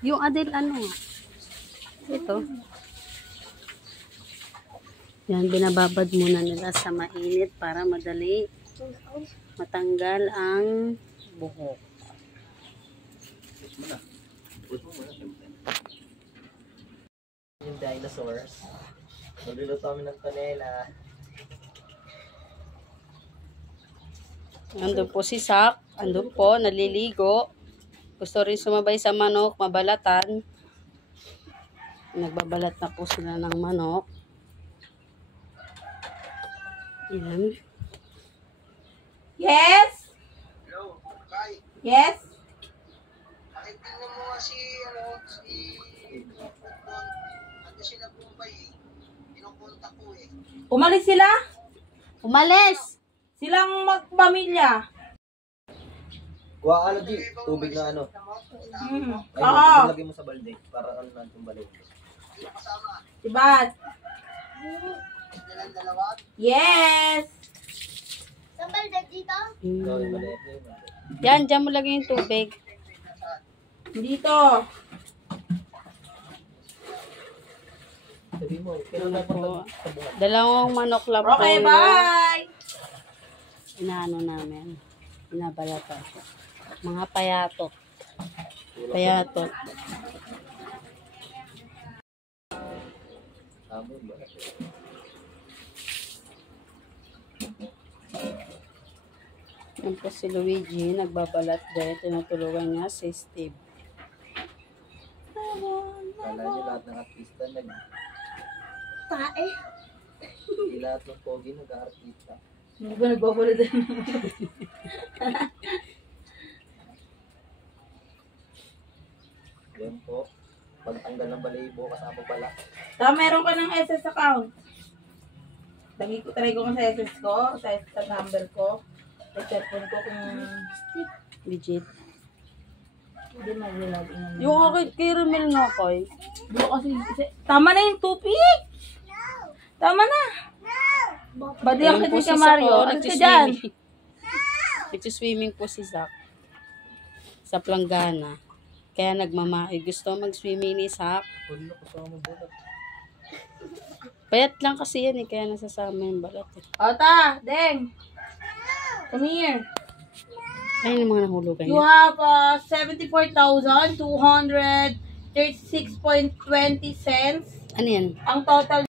Yung Adel, ano nga? Ito. Yan, binababad muna nila sa mainit para madali matanggal ang buhok. Yung dinosaurs. Magluluto kami ng kanela. Andun po si Sak. Andun po, naliligo. Gusto rin sumabay sa manok, mabalatan. Nagbabalat na po sila ng manok. Yan. Yes? Hello, Kai. Yes? Pakitingnan mo nga si Pukbon. Ando sila Bombay eh. Pinupunta ko eh. Umalis sila? Umalis! Silang magpamilya. Kuha di, tubig na ano. Ay, Oo. lagay mo sa balde para ano na itong balde. Hindi na kasama. Dibat? Dalang dalawa. Yes! Gawin balde. Yan, dyan mo lagay yung tubig. Dito. Sabi mo, pero dapat Po. Dalawang manok lang po Okay, yung bye! inaano namin. Inabalatan. Mga payatot. Payatot. Amon ba? Yan po si Luigi, nagbabalat din. Tinutulungan niya si Steve. Kala niyo lahat ng artista Tae. Hindi lahat ng pogi nag-artista. Hindi ba nagbabala din? Yan po. Pagtanggal ng balayibo kasama pala. Meron ka ng SS account. Try ko sa SS ko, sa number ko. Sa cellphone ko kung Legit. hindi mag-log in. Yung akin, kay Romel nga kay. Tama na yung tupik! Tama na! Badi ako Ayun po kay si Mario. Zach, Ano ka dyan? Nagsiswimming po si Zach. Sa planggana. Kaya gusto mag-swimming ni Zach. Kulo ko sa mga bulat. Payat lang kasi yan eh, kaya nasasama yung balat eh. Ota, Deng! Come here. Ayun yung mga nahulugan You niya. have 74,236.20 cents. Ano yan? Ang total